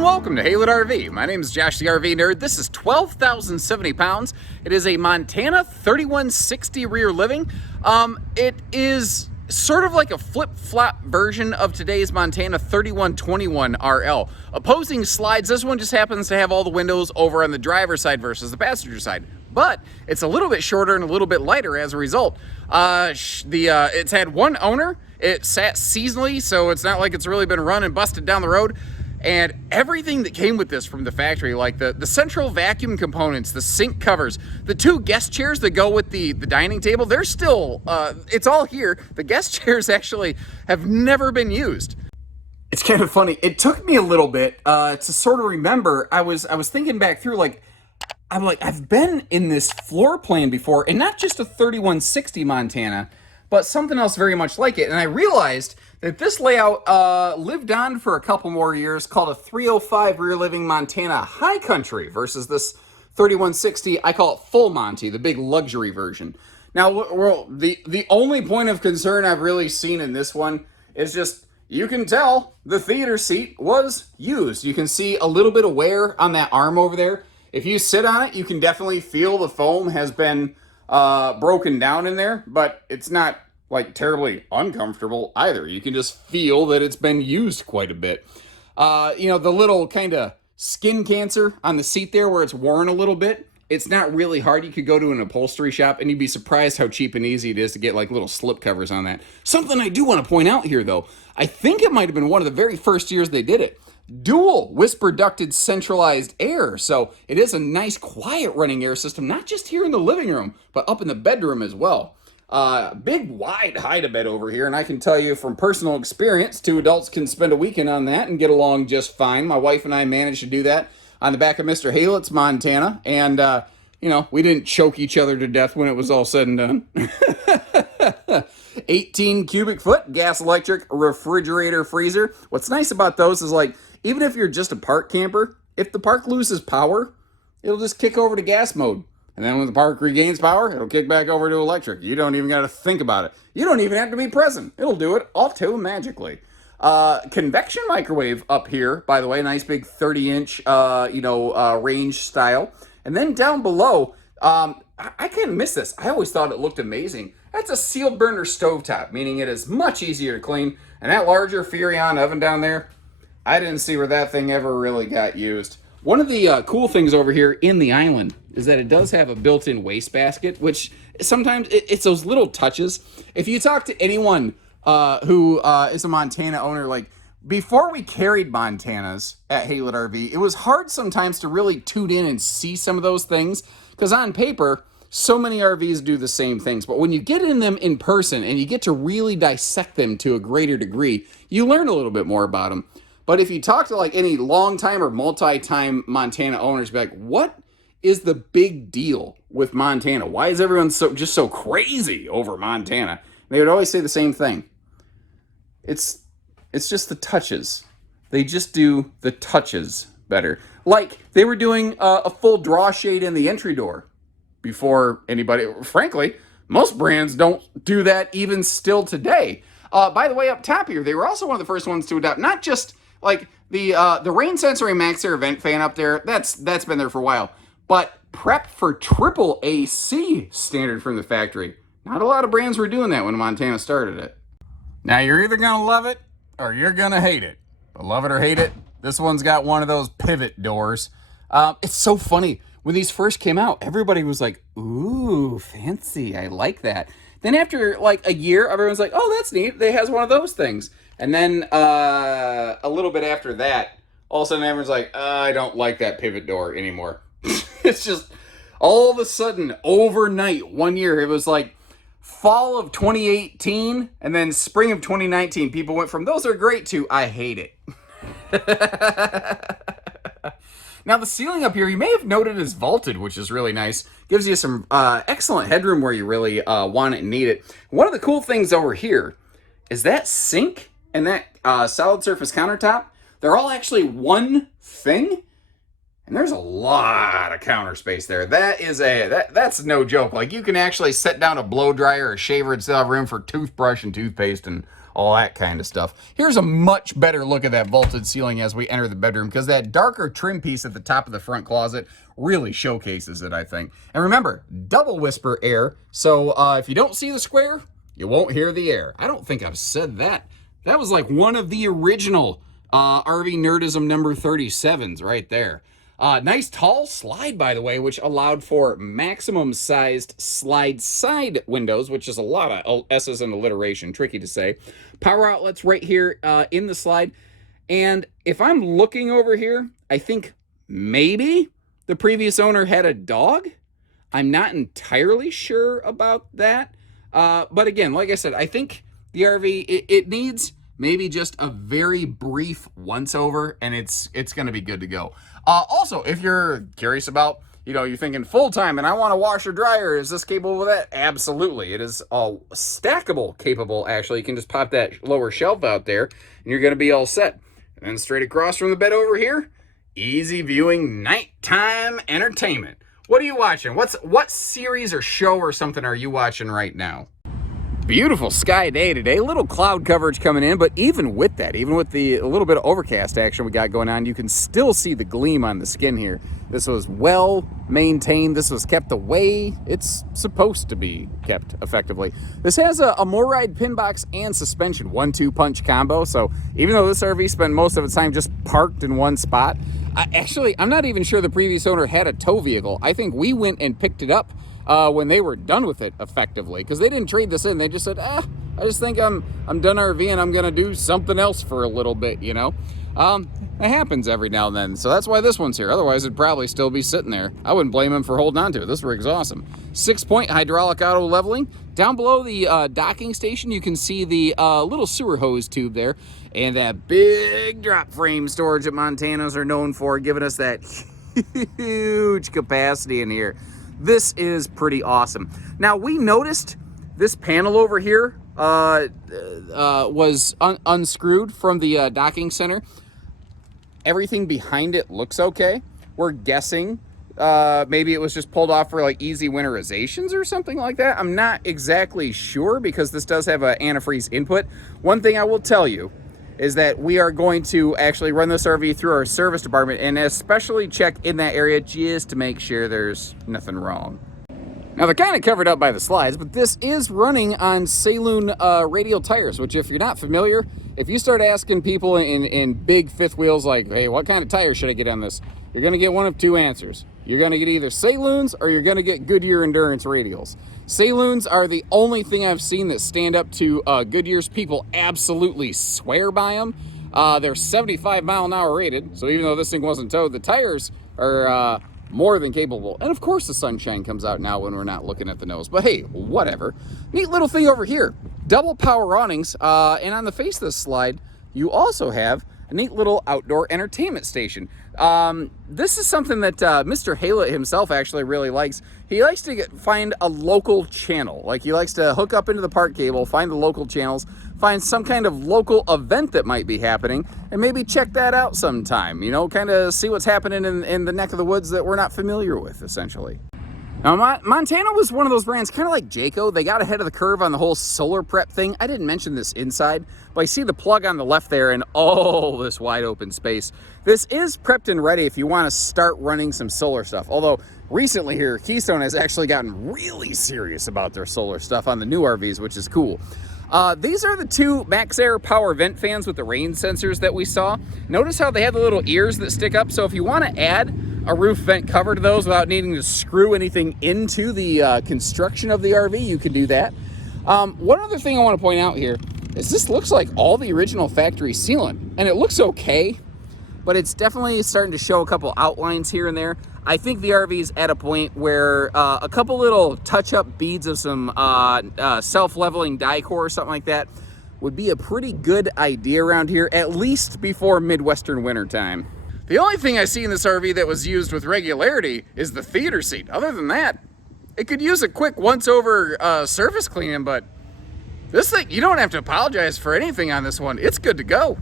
and welcome to Haylett RV. My name is Josh the RV Nerd. This is 12,070 pounds. It is a Montana 3160 rear living. It is sort of like a flip-flop version of today's Montana 3121 RL. Opposing slides, this one just happens to have all the windows over on the driver's side versus the passenger side. But it's a little bit shorter and a little bit lighter as a result. It's had one owner. It sat seasonally, so it's not like it's really been run and busted down the road. And everything that came with this from the factory, like the central vacuum components, the sink covers, the two guest chairs that go with the dining table, they're still, it's all here. The guest chairs actually have never been used. It's kind of funny. It took me a little bit to sort of remember. I was thinking back through, I've been in this floor plan before, and not just a 3160 Montana, but something else very much like it. And I realized that this layout lived on for a couple more years, called a 305 rear living Montana High Country versus this 3160. I call it Full Monty, the big luxury version. Now, the only point of concern I've really seen in this one is just, you can tell the theater seat was used. You can see a little bit of wear on that arm over there. If you sit on it, you can definitely feel the foam has been broken down in there, but it's not like terribly uncomfortable either. You can just feel that it's been used quite a bit. The little kind of skin cancer on the seat there where it's worn a little bit, it's not really hard. You could go to an upholstery shop and you'd be surprised how cheap and easy it is to get like little slip covers on that. Something I do want to point out here though, I think it might have been one of the very first years they did it. Dual whisper ducted centralized air. So it is a nice quiet running air system, not just here in the living room, but up in the bedroom as well. Big wide hide-a-bed over here, and I can tell you from personal experience, two adults can spend a weekend on that and get along just fine. My wife and I managed to do that on the back of Mr. Haylett's Montana, and we didn't choke each other to death when it was all said and done. 18 cubic foot gas electric refrigerator freezer. What's nice about those is, like, even if you're just a park camper, if the park loses power, it'll just kick over to gas mode. And then when the park regains power, it'll kick back over to electric. You don't even got to think about it. You don't even have to be present. It'll do it all too magically. Convection microwave up here, by the way, nice big 30-inch, range style. And then down below, I can't miss this. I always thought it looked amazing. That's a sealed burner stovetop, meaning it is much easier to clean. And that larger Furrion oven down there, I didn't see where that thing ever really got used. One of the cool things over here in the island is that it does have a built-in wastebasket, which sometimes it's those little touches. If you talk to anyone who is a Montana owner, like before we carried Montanas at Haylett RV, it was hard sometimes to really tune in and see some of those things, because on paper, so many RVs do the same things. But when you get in them in person and you get to really dissect them to a greater degree, you learn a little bit more about them. But if you talk to like any long-time or multi-time Montana owners, be like, what is the big deal with Montana? Why is everyone so crazy over Montana? And they would always say the same thing. It's just the touches. They just do the touches better. Like they were doing a full draw shade in the entry door before anybody. Frankly, most brands don't do that even still today. By the way, up top here, they were also one of the first ones to adopt not just like the rain sensor and max air vent fan up there. That's been there for a while. But prep for triple AC standard from the factory. Not a lot of brands were doing that when Montana started it. Now you're either going to love it or you're going to hate it. But love it or hate it, this one's got one of those pivot doors. It's so funny. When these first came out, everybody was like, ooh, fancy. I like that. Then after like a year, everyone's like, oh, that's neat. They has one of those things. And then a little bit after that, all of a sudden everyone's like, I don't like that pivot door anymore. It's just all of a sudden, overnight, one year, it was like fall of 2018 and then spring of 2019. People went from those are great to I hate it. Now the ceiling up here, you may have noted, is vaulted, which is really nice. Gives you some excellent headroom where you really want it and need it. One of the cool things over here is that sink and that solid surface countertop. They're all actually one thing. And there's a lot of counter space there. That's no joke. Like, you can actually set down a blow dryer or a shaver and still have room for toothbrush and toothpaste and all that kind of stuff. Here's a much better look at that vaulted ceiling as we enter the bedroom, because that darker trim piece at the top of the front closet really showcases it, I think. And remember, double whisper air, so if you don't see the square, you won't hear the air. I don't think I've said that. That was like one of the original RV Nerdism number 37s right there. Nice tall slide, by the way, which allowed for maximum sized slide side windows, which is a lot of S's and alliteration, tricky to say. Power outlets right here in the slide. And if I'm looking over here, I think maybe the previous owner had a dog. I'm not entirely sure about that. But again, like I said, I think the RV, it needs maybe just a very brief once over, and it's going to be good to go. Also, if you're curious about, you're thinking full-time and I want a washer dryer, is this capable of that? Absolutely. It is all stackable capable, actually. You can just pop that lower shelf out there and you're going to be all set. And then straight across from the bed over here, easy viewing nighttime entertainment. What are you watching? What series or show or something are you watching right now? Beautiful sky day today, a little cloud coverage coming in, but even with that, even with a little bit of overcast action we got going on, you can still see the gleam on the skin here. This was well maintained. This was kept the way it's supposed to be kept effectively. This has a MORryde pin box and suspension 1-2 punch combo, so even though this RV spent most of its time just parked in one spot, actually, I'm not even sure the previous owner had a tow vehicle. I think we went and picked it up when they were done with it effectively, because they didn't trade this in. They just said, I just think I'm done RVing. I'm gonna do something else for a little bit, It happens every now and then, so that's why this one's here. Otherwise it'd probably still be sitting there. I wouldn't blame him for holding on to it. This rig's awesome. 6-point hydraulic auto leveling. Down below the docking station, you can see the little sewer hose tube there, and that big drop frame storage that Montanas are known for, giving us that huge capacity in here. This is pretty awesome. Now, we noticed this panel over here was unscrewed from the docking center. Everything behind it looks okay. We're guessing maybe it was just pulled off for like easy winterizations or something like that. I'm not exactly sure, because this does have an antifreeze input. One thing I will tell you is that we are going to actually run this RV through our service department and especially check in that area just to make sure there's nothing wrong. Now, they're kind of covered up by the slides, but this is running on Saloon radial tires, which, if you're not familiar, if you start asking people in big fifth wheels like, hey, what kind of tire should I get on this? You're going to get one of two answers. You're going to get either Saloons or you're going to get Goodyear Endurance radials. Saloons are the only thing I've seen that stand up to Goodyear's. People absolutely swear by them. They're 75 mile an hour rated, so even though this thing wasn't towed, the tires are more than capable. And of course the sunshine comes out now when we're not looking at the nose, but hey, whatever. Neat little thing over here. Double power awnings, and on the face of this slide, you also have a neat little outdoor entertainment station. This is something that Mr. Haylett himself actually really likes. He likes to find a local channel. Like, he likes to hook up into the park cable, find the local channels, find some kind of local event that might be happening, and maybe check that out sometime. Kind of see what's happening in the neck of the woods that we're not familiar with, essentially. Now, Montana was one of those brands, kind of like Jayco. They got ahead of the curve on the whole solar prep thing. I didn't mention this inside, but I see the plug on the left there and all this wide open space. This is prepped and ready if you want to start running some solar stuff. Although, recently here, Keystone has actually gotten really serious about their solar stuff on the new RVs, which is cool. These are the two Max Air power vent fans with the rain sensors that we saw. Notice how they have the little ears that stick up. So if you want to add a roof vent cover to those without needing to screw anything into the construction of the RV, you can do that. One other thing I want to point out here is this looks like all the original factory sealant, and it looks okay, but it's definitely starting to show a couple outlines here and there. I think the RV is at a point where a couple little touch-up beads of some self-leveling die core or something like that would be a pretty good idea around here, at least before Midwestern winter time. The only thing I see in this RV that was used with regularity is the theater seat. Other than that, it could use a quick once-over surface cleaning, but this thing, you don't have to apologize for anything on this one. It's good to go.